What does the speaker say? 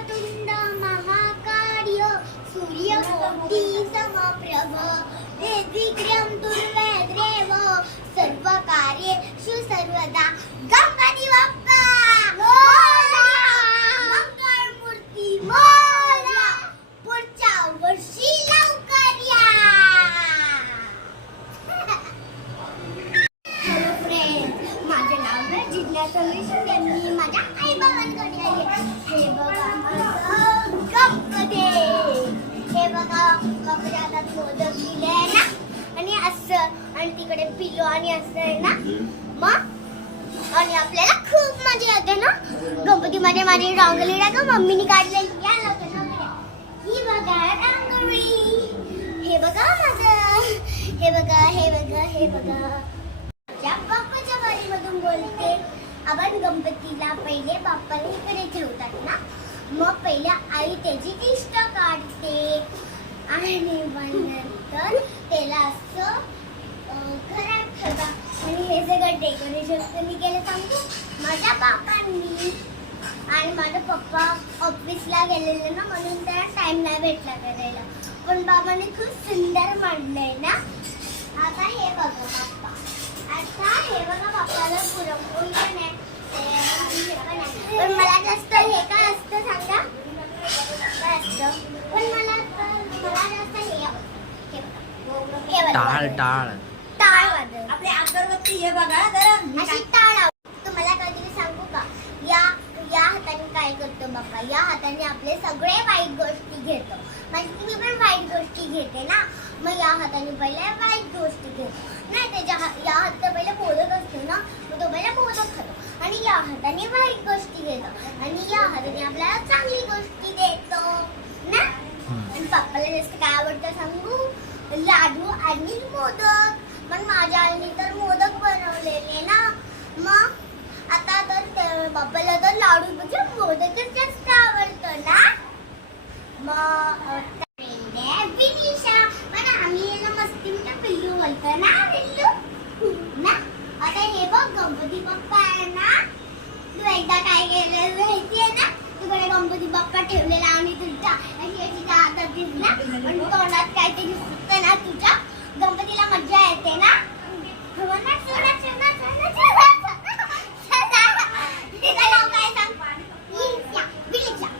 वक्रतुंड महाकार्य सूर्यकोटि समप्रभ निर्विघ्नं कुर्वैर्देव सर्वकार्येषु सर्वदा गणपती बाप्पा मोरया मंगळमूर्ती मोरया पुढच्या वर्षी लवकर या. हॅलो फ्रेंड्स, माझं नाव आहे जिज्ञासा मिशन. मी माझ्या आई बाबांकडे आले. हे बघा माझं गणपती. हे बघा गणपती आता मोदक दिले आहे ना, आणि असं आणि तिकडे पिलो आणि असं आहे ना. मग आणि आपल्याला खूप मजा येते ना गणपती मध्ये. माझी रांगोळी टाका मम्मीने काढलेली. या लवकर ही बघा रांगोळी. हे बघा माझं. हे बघा हे बघा हे बघा. ज्या बाप्पाच्या बारीमधून बोलते. आपण गणपतीला पहिले बाप्पाला इकडे ठेवतात ना, मग पहिले आई त्याची किष्ट काढते आणि नंतर त्याला असं घरात ठेवतात. आणि हे सगळं डेकोरेशन कोणी केलं सांगू? माझ्या बापांनी. आणि माझा पप्पा ऑफिसला गेलेले ना, म्हणून त्याला टाइम नाही भेटला करायला. पण बाबाने खूप सुंदर मांडलंय ना. आता हे बघा बाप्पा. आता हे बघा बाप्पाला पुरणपोळी पण आहे, पण मला जास्त हे काय असतं सांगा? काय असतं? पण मला जास्त हे टाळ टाळ टाळ वाजव. आपली अगरबत्ती हे बघा जरा अशी टाळ. तुम्हाला काहीतरी सांगू का? या हाताने काय करतो बाप्पा? या हाताने आपले सगळे वाईट गोष्टी घेतो. म्हणजे मी पण वाईट गोष्टी घेते ना, मग या हाताने पहिले वाईट गोष्टी घेतो. नाही त्याच्या या हातात पहिले मोदक असतो ना, मग तो पहिले मोदक खातो. आणि या हाताने वाईट गोष्टी घेतो, आणि या हाताने आपल्याला चांगली गोष्टी देतो ना. आणि पप्पाला जास्त काय आवडतं सांगू? लाडू आणि मोदक. पण माझ्या आईने तर मोदक बनवलेले ना. मग आता तर बाप्पाला तर लाडू म्हणजे मोदकच जास्त आवडतं ना. मग विनिशा पण आम्ही याला मस्ती म्हणजे पिल्लू बोलतो ना. पिल्लू ना. आता हे बघ गणपती बाप्पा आहे ना. तू एकदा काय केलं माहितीये ना? तुकडे गणपती बाप्पा ठेवलेला आणि तुझ्या अशी हातात दिसला आणि तोंडात काहीतरी दिसतं ना तुझ्या. गणपतीला मज्जा येते ना.